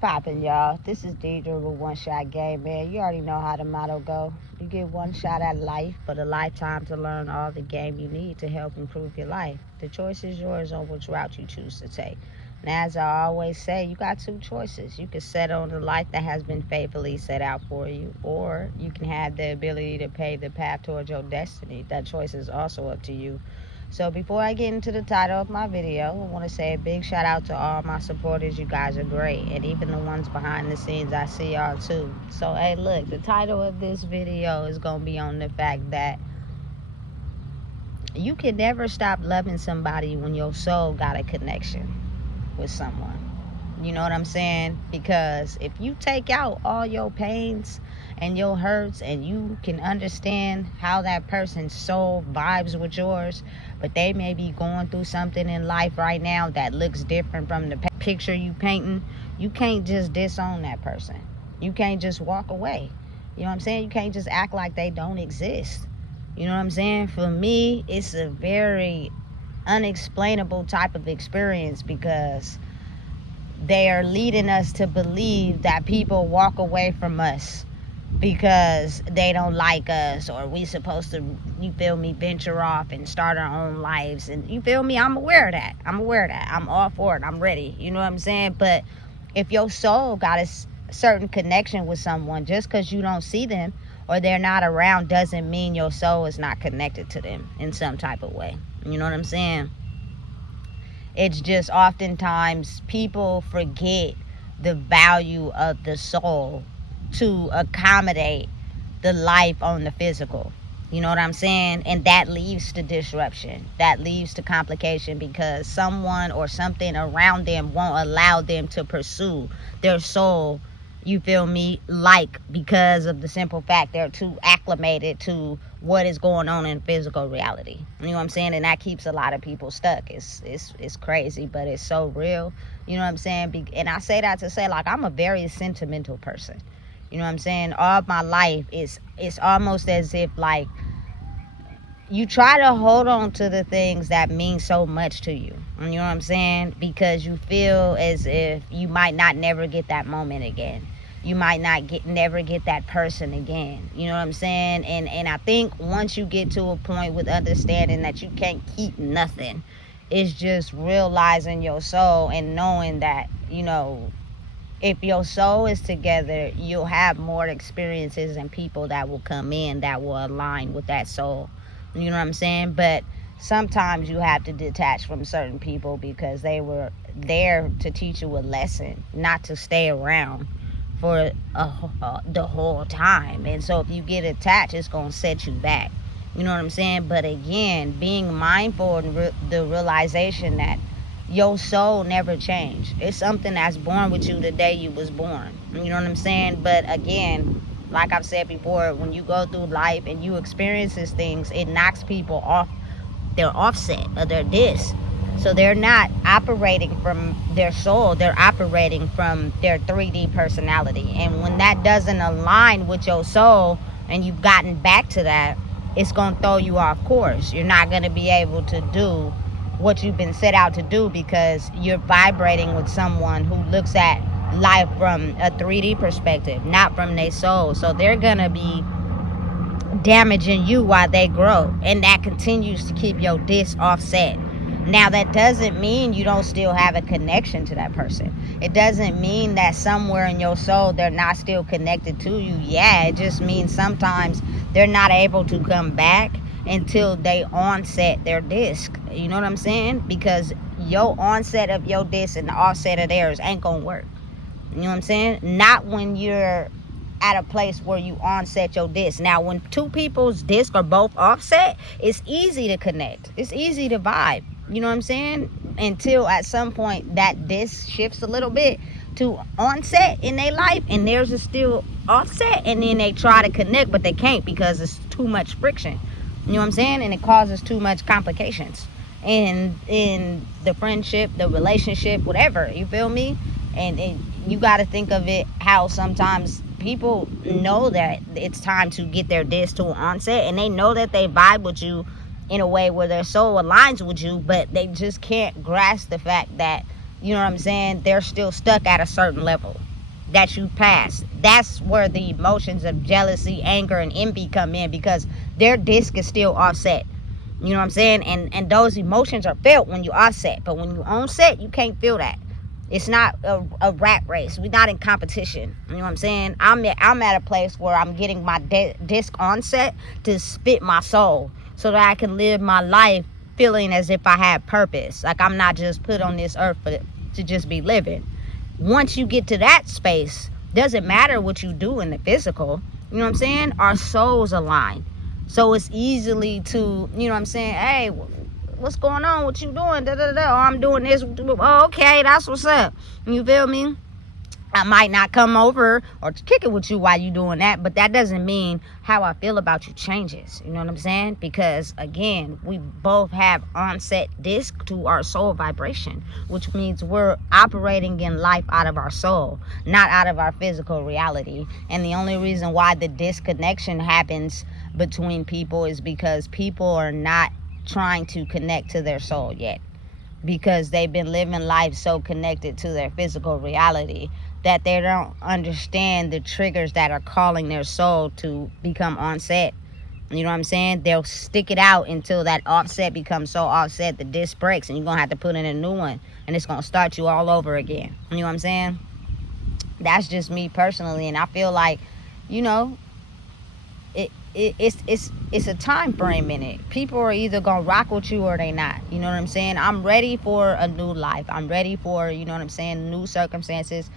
Poppin', y'all. This is Deidre with One Shot Game, man. You already know how the motto go. You get one shot at life, but a lifetime to learn all the game you need to help improve your life. The choice is yours on which route you choose to take. And as I always say, you got two choices. You can set on the life that has been faithfully set out for you, or you can have the ability to pave the path towards your destiny. That choice is also up to you. So before I get into the title of my video, I want to say a big shout out to all my supporters. You guys are great. And even the ones behind the scenes, I see y'all too. So, hey, look, the title of this video is going to be on the fact that you can never stop loving somebody when your soul got a connection with someone. You know what I'm saying? Because if you take out all your pains and your hurts and you can understand how that person's soul vibes with yours, but they may be going through something in life right now that looks different from the picture you painting, you can't just disown that person. You can't just walk away. You know what I'm saying? You can't just act like they don't exist. You know what I'm saying? For me, it's a very unexplainable type of experience because they are leading us to believe that people walk away from us because they don't like us, or we supposed to, you feel me, venture off and start our own lives. And you feel me, I'm aware of that. I'm all for it. I'm ready. You know what I'm saying? But if your soul got a certain connection with someone, just because you don't see them or they're not around doesn't mean your soul is not connected to them in some type of way. You know what I'm saying? It's just oftentimes people forget the value of the soul to accommodate the life on the physical. You know what I'm saying? And that leads to disruption. That leads to complication because someone or something around them won't allow them to pursue their soul, you feel me, like, because of the simple fact they're too acclimated to what is going on in physical reality. You know what I'm saying? And that keeps a lot of people stuck. It's crazy, but it's so real. You know what I'm saying? And I say that to say, like, I'm a very sentimental person. You know what I'm saying? All my life, it's almost as if, like, you try to hold on to the things that mean so much to you. You know what I'm saying? Because you feel as if you might not never get that moment again. You might never get that person again. You know what I'm saying? And I think once you get to a point with understanding that you can't keep nothing, it's just realizing your soul and knowing that, you know, if your soul is together, you'll have more experiences and people that will come in that will align with that soul. You know what I'm saying? But sometimes you have to detach from certain people because they were there to teach you a lesson, not to stay around for the whole time. And so if you get attached, it's going to set you back. You know what I'm saying? But again, being mindful and the realization that your soul never changed. It's something that's born with you the day you was born. You know what I'm saying? But again, like I've said before, when you go through life and you experience these things, it knocks people off their offset or their disc. So they're not operating from their soul, they're operating from their 3D personality. And when that doesn't align with your soul and you've gotten back to that, it's going to throw you off course. You're not going to be able to do what you've been set out to do because you're vibrating with someone who looks at life from a 3D perspective, not from their soul. So they're going to be damaging you while they grow, and that continues to keep your disc offset. Now, that doesn't mean you don't still have a connection to that person. It doesn't mean that somewhere in your soul they're not still connected to you. Yeah, it just means sometimes they're not able to come back until they onset their disc. You know what I'm saying? Because your onset of your disc and the offset of theirs ain't gonna work. You know what I'm saying? Not when you're at a place where you onset your disc. Now, when two people's disc are both offset, it's easy to connect. It's easy to vibe. You know what I'm saying? Until at some point that disc shifts a little bit to onset in their life and theirs is still offset, and then they try to connect but they can't because it's too much friction. You know what I'm saying? And it causes too much complications in the friendship, the relationship, whatever. You feel me? And you got to think of it how sometimes people know that it's time to get their disc to an onset, and they know that they vibe with you in a way where their soul aligns with you, but they just can't grasp the fact that, you know what I'm saying, they're still stuck at a certain level. that you passed. That's where the emotions of jealousy, anger, and envy come in, because their disc is still offset. You know what I'm saying? And those emotions are felt when you offset. But when you onset, you can't feel that. It's not a rat race. We're not in competition. You know what I'm saying? I'm at a place where I'm getting my disc onset to spit my soul so that I can live my life feeling as if I have purpose. Like I'm not just put on this earth to just be living. Once you get to that space, doesn't matter what you do in the physical. You know what I'm saying? Our souls align. So it's easily to, you know what I'm saying? Hey, what's going on? What you doing? Da, da, da. Oh, I'm doing this. Oh, okay, that's what's up. You feel me? I might not come over or kick it with you while you doing that, but that doesn't mean how I feel about you changes. You know what I'm saying? Because again, we both have onset disc to our soul vibration, which means we're operating in life out of our soul, not out of our physical reality. And the only reason why the disconnection happens between people is because people are not trying to connect to their soul yet, because they've been living life so connected to their physical reality that they don't understand the triggers that are calling their soul to become onset. You know what I'm saying? They'll stick it out until that offset becomes so offset the disc breaks, and you're gonna have to put in a new one, and it's gonna start you all over again. You know what I'm saying? That's just me personally, and I feel like, you know, it's a time frame in it. People are either gonna rock with you or they not. You know what I'm saying? I'm ready for a new life. I'm ready for, you know what I'm saying, new circumstances,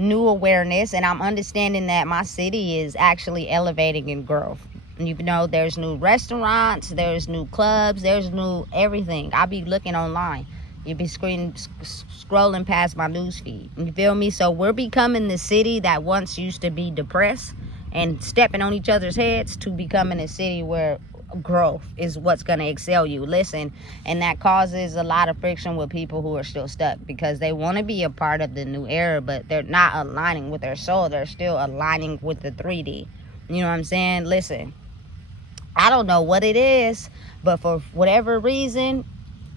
new awareness, and I'm understanding that my city is actually elevating in growth. You know, there's new restaurants, there's new clubs, there's new everything. I'll be looking online. You'll be scrolling past my news feed. You feel me? So we're becoming the city that once used to be depressed and stepping on each other's heads to becoming a city where growth is what's going to excel you. Listen, and that causes a lot of friction with people who are still stuck, because they want to be a part of the new era, but they're not aligning with their soul. They're still aligning with the 3D. You know what I'm saying? Listen, I don't know what it is, but for whatever reason,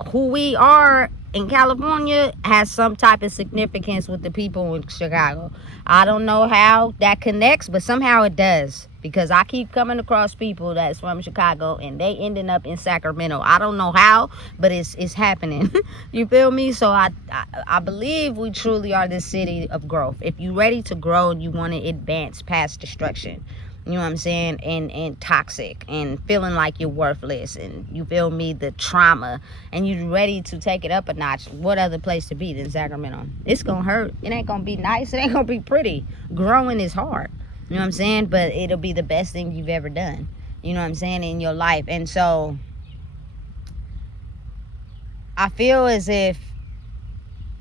who we are in California has some type of significance with the people in Chicago. I don't know how that connects, but somehow it does, because I keep coming across people that's from Chicago and they ending up in Sacramento. I don't know how, but it's happening. You feel me? So I believe we truly are this city of growth. If you're ready to grow and you want to advance past destruction, you know what I'm saying, and toxic and feeling like you're worthless, and you feel me, the trauma, and you're ready to take it up a notch, what other place to be than Sacramento? It's gonna hurt. It ain't gonna be nice. It ain't gonna be pretty. Growing is hard. You know what I'm saying? But it'll be the best thing you've ever done. You know what I'm saying? In your life. And so I feel as if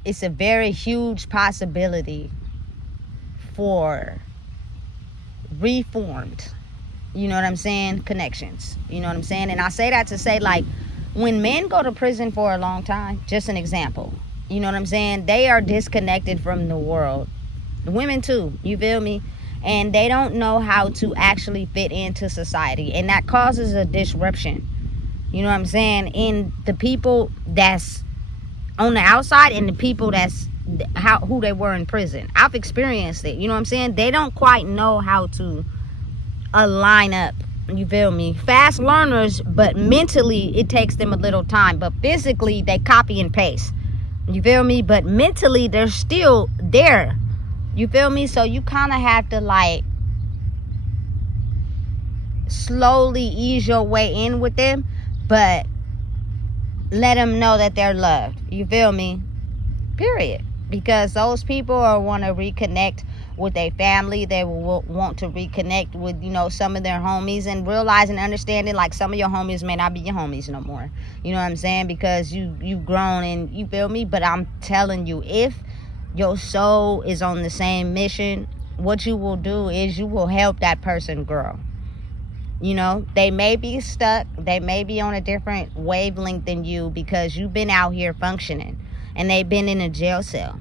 it's a very huge possibility for reformed, you know what I'm saying, connections. You know what I'm saying? And I say that to say, like, when men go to prison for a long time, just an example, you know what I'm saying, they are disconnected from the world. Women too, you feel me? And they don't know how to actually fit into society, and that causes a disruption, you know what I'm saying, in the people that's on the outside and the people that's who they were in prison. I've experienced it. You know what I'm saying? They don't quite know how to align up. You feel me? Fast learners, but mentally it takes them a little time. But physically they copy and paste. You feel me? But mentally they're still there. You feel me? So you kind of have to, like, slowly ease your way in with them, but let them know that they're loved. You feel me? Period. Because those people are want to reconnect with their family. They will want to reconnect with, you know, some of their homies, and realizing, understanding, like, some of your homies may not be your homies no more. You know what I'm saying? Because you've grown, and you feel me? But I'm telling you, if your soul is on the same mission, what you will do is you will help that person grow. You know, they may be stuck. They may be on a different wavelength than you because you've been out here functioning and they've been in a jail cell.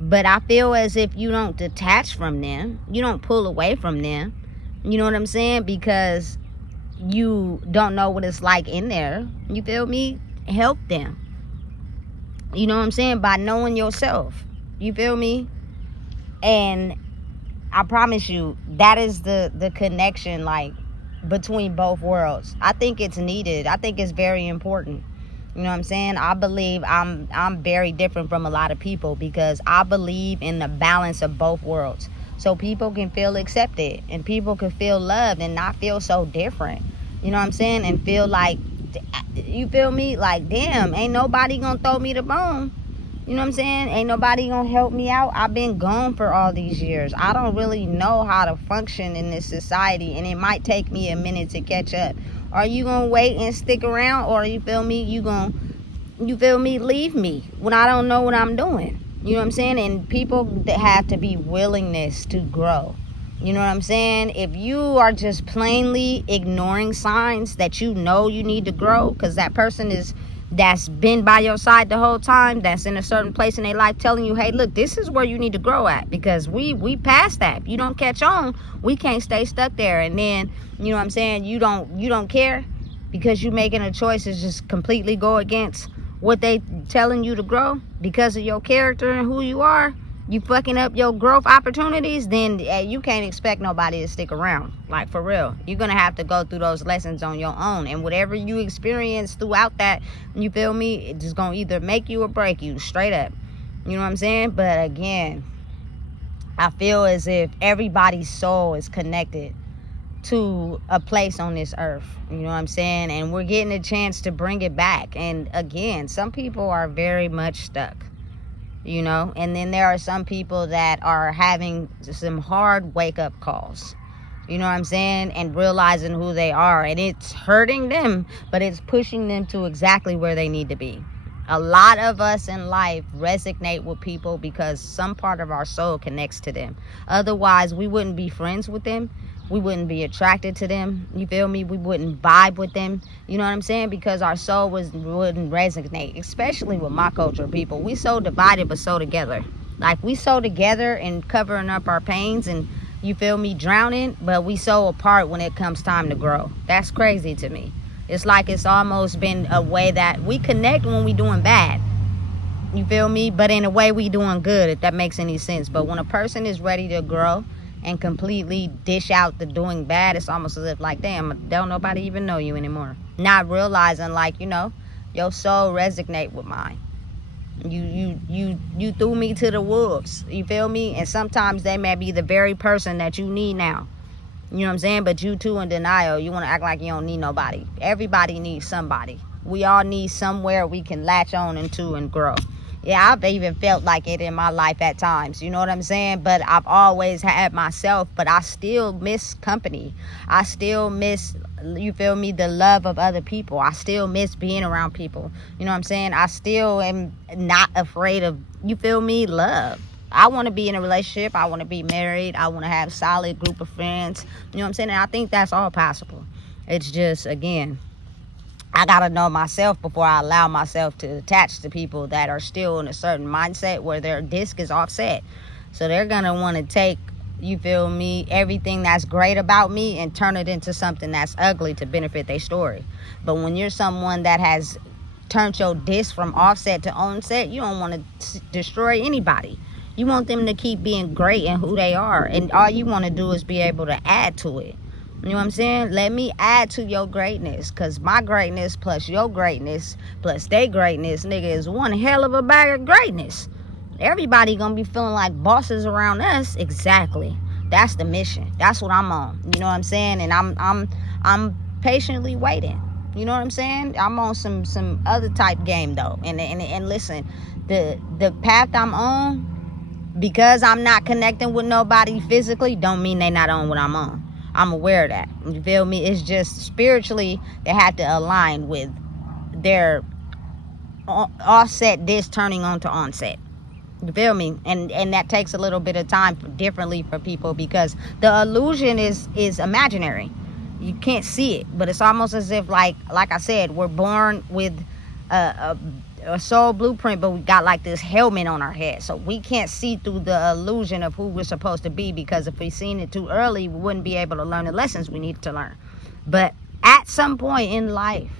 But I feel as if you don't detach from them. You don't pull away from them. You know what I'm saying? Because you don't know what it's like in there. You feel me? Help them. You know what I'm saying? By knowing yourself. You feel me? And I promise you, that is the connection, like, between both worlds. I think it's needed. I think it's very important. You know what I'm saying? I believe I'm very different from a lot of people because I believe in the balance of both worlds. So people can feel accepted and people can feel loved and not feel so different. You know what I'm saying? And feel like, you feel me? Like, damn, ain't nobody gonna throw me the bone. You know what I'm saying? Ain't nobody gonna help me out. I've been gone for all these years. I don't really know how to function in this society, and it might take me a minute to catch up. Are you gonna wait and stick around, or you feel me, leave me when I don't know what I'm doing? You know what I'm saying? And people that have to be willingness to grow. You know what I'm saying? If you are just plainly ignoring signs that you know you need to grow, because that person that's been by your side the whole time, that's in a certain place in their life telling you, hey, look, this is where you need to grow at, because we passed that. If you don't catch on, we can't stay stuck there. And then, you know what I'm saying, you don't care because you making a choice is just completely go against what they telling you to grow because of your character and who you are. You fucking up your growth opportunities, then you can't expect nobody to stick around. Like, for real. You're going to have to go through those lessons on your own. And whatever you experience throughout that, you feel me, it's just going to either make you or break you, straight up. You know what I'm saying? But again, I feel as if everybody's soul is connected to a place on this earth. You know what I'm saying? And we're getting a chance to bring it back. And again, some people are very much stuck. You know, and then there are some people that are having some hard wake-up calls, you know what I'm saying, and realizing who they are, and it's hurting them, but it's pushing them to exactly where they need to be. A lot of us in life resonate with people because some part of our soul connects to them. Otherwise, we wouldn't be friends with them. We wouldn't be attracted to them. You feel me? We wouldn't vibe with them. You know what I'm saying? Because our soul wouldn't resonate, especially with my culture, people. We so divided but so together. Like, we so together and covering up our pains and, you feel me, drowning, but we so apart when it comes time to grow. That's crazy to me. It's like it's almost been a way that we connect when we doing bad. You feel me? But in a way we doing good, if that makes any sense. But when a person is ready to grow and completely dish out the doing bad, it's almost as if, like, damn, don't nobody even know you anymore. Not realizing, like, you know, your soul resonate with mine. You threw me to the wolves. You feel me? And sometimes they may be the very person that you need now. You know what I'm saying? But you too in denial. You want to act like you don't need nobody. Everybody needs somebody. We all need somewhere we can latch on into and grow. Yeah, I've even felt like it in my life at times. You know what I'm saying? But I've always had myself. But I still miss company. I still miss, you feel me, the love of other people. I still miss being around people. You know what I'm saying? I still am not afraid of, you feel me, love. I want to be in a relationship. I want to be married. I want to have a solid group of friends. You know what I'm saying? And I think that's all possible. It's just, again, I got to know myself before I allow myself to attach to people that are still in a certain mindset where their disc is offset. So they're going to want to take, you feel me, everything that's great about me and turn it into something that's ugly to benefit their story. But when you're someone that has turned your disc from offset to onset, you don't want to destroy anybody. You want them to keep being great in who they are. And all you want to do is be able to add to it. You know what I'm saying? Let me add to your greatness. Because my greatness plus your greatness plus their greatness, nigga, is one hell of a bag of greatness. Everybody going to be feeling like bosses around us. Exactly. That's the mission. That's what I'm on. You know what I'm saying? And I'm patiently waiting. You know what I'm saying? I'm on some other type game, though. And listen, the path I'm on, because I'm not connecting with nobody physically, don't mean they not on what I'm on. I'm aware of that. You feel me? It's just spiritually they have to align with their offset disc turning on to onset. You feel me? And that takes a little bit of time differently for people because the illusion is imaginary. You can't see it, but it's almost as if, like I said, we're born with a soul blueprint, but we got like this helmet on our head, so we can't see through the illusion of who we're supposed to be, because if we seen it too early, we wouldn't be able to learn the lessons we need to learn. But at some point in life,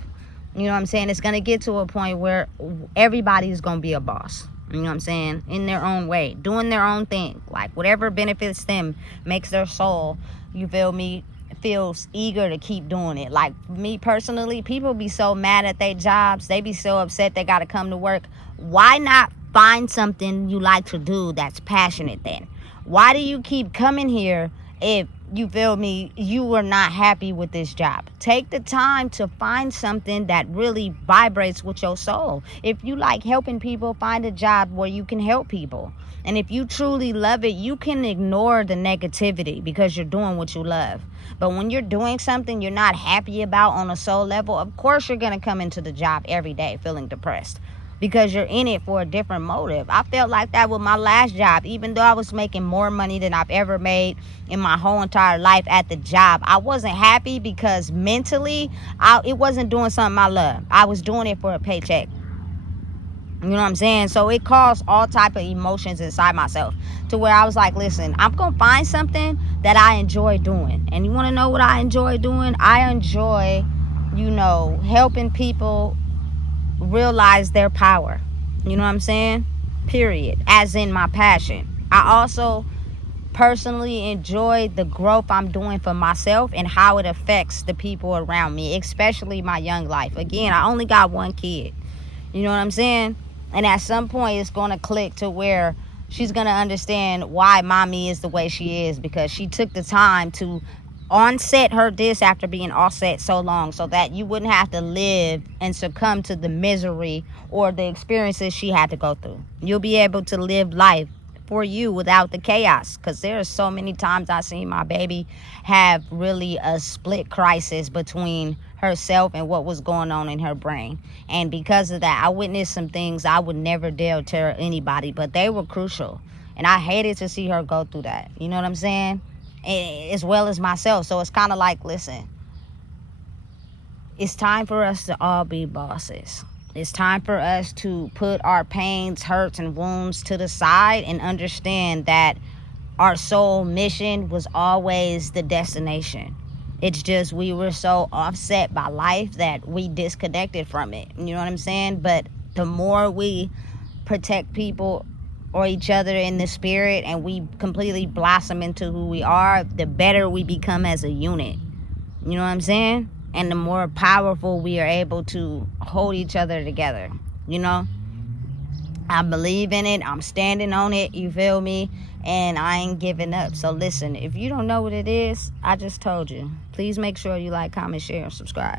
you know what I'm saying, it's going to get to a point where everybody's going to be a boss. You know what I'm saying? In their own way, doing their own thing, like whatever benefits them, makes their soul, you feel me, feels eager to keep doing it. Like me personally, people be so mad at their jobs, they be so upset they gotta come to work. Why not find something you like to do that's passionate then? Why do you keep coming here if, you feel me, you are not happy with this job? Take the time to find something that really vibrates with your soul. If you like helping people, find a job where you can help people. And if you truly love it, you can ignore the negativity because you're doing what you love. But when you're doing something you're not happy about on a soul level, of course you're going to come into the job every day feeling depressed, because you're in it for a different motive. I felt like that with my last job. Even though I was making more money than I've ever made in my whole entire life at the job, I wasn't happy because mentally, it wasn't doing something I love. I was doing it for a paycheck. You know what I'm saying? So it caused all type of emotions inside myself to where I was like, listen, I'm going to find something that I enjoy doing. And you want to know what I enjoy doing? I enjoy, helping people realize their power. You know what I'm saying? Period. As in my passion. I also personally enjoy the growth I'm doing for myself and how it affects the people around me, especially my young life. Again, I only got one kid. You know what I'm saying? And at some point it's going to click to where she's going to understand why mommy is the way she is, because she took the time to onset her this after being offset so long, so that you wouldn't have to live and succumb to the misery or the experiences she had to go through. You'll be able to live life for you without the chaos, because there are so many times I've seen my baby have really a split crisis between herself and what was going on in her brain. And because of that, I witnessed some things I would never dare tell anybody, but they were crucial. And I hated to see her go through that. You know what I'm saying? As well as myself. So it's kind of like, listen, it's time for us to all be bosses. It's time for us to put our pains, hurts, and wounds to the side and understand that our soul mission was always the destination. It's just we were so offset by life that we disconnected from it. You know what I'm saying? But the more we protect people or each other in the spirit and we completely blossom into who we are, the better we become as a unit. You know what I'm saying? And the more powerful we are able to hold each other together. I believe in it. I'm standing on it. You feel me? And I ain't giving up. So listen, if you don't know what it is, I just told you. Please make sure you like, comment, share, and subscribe.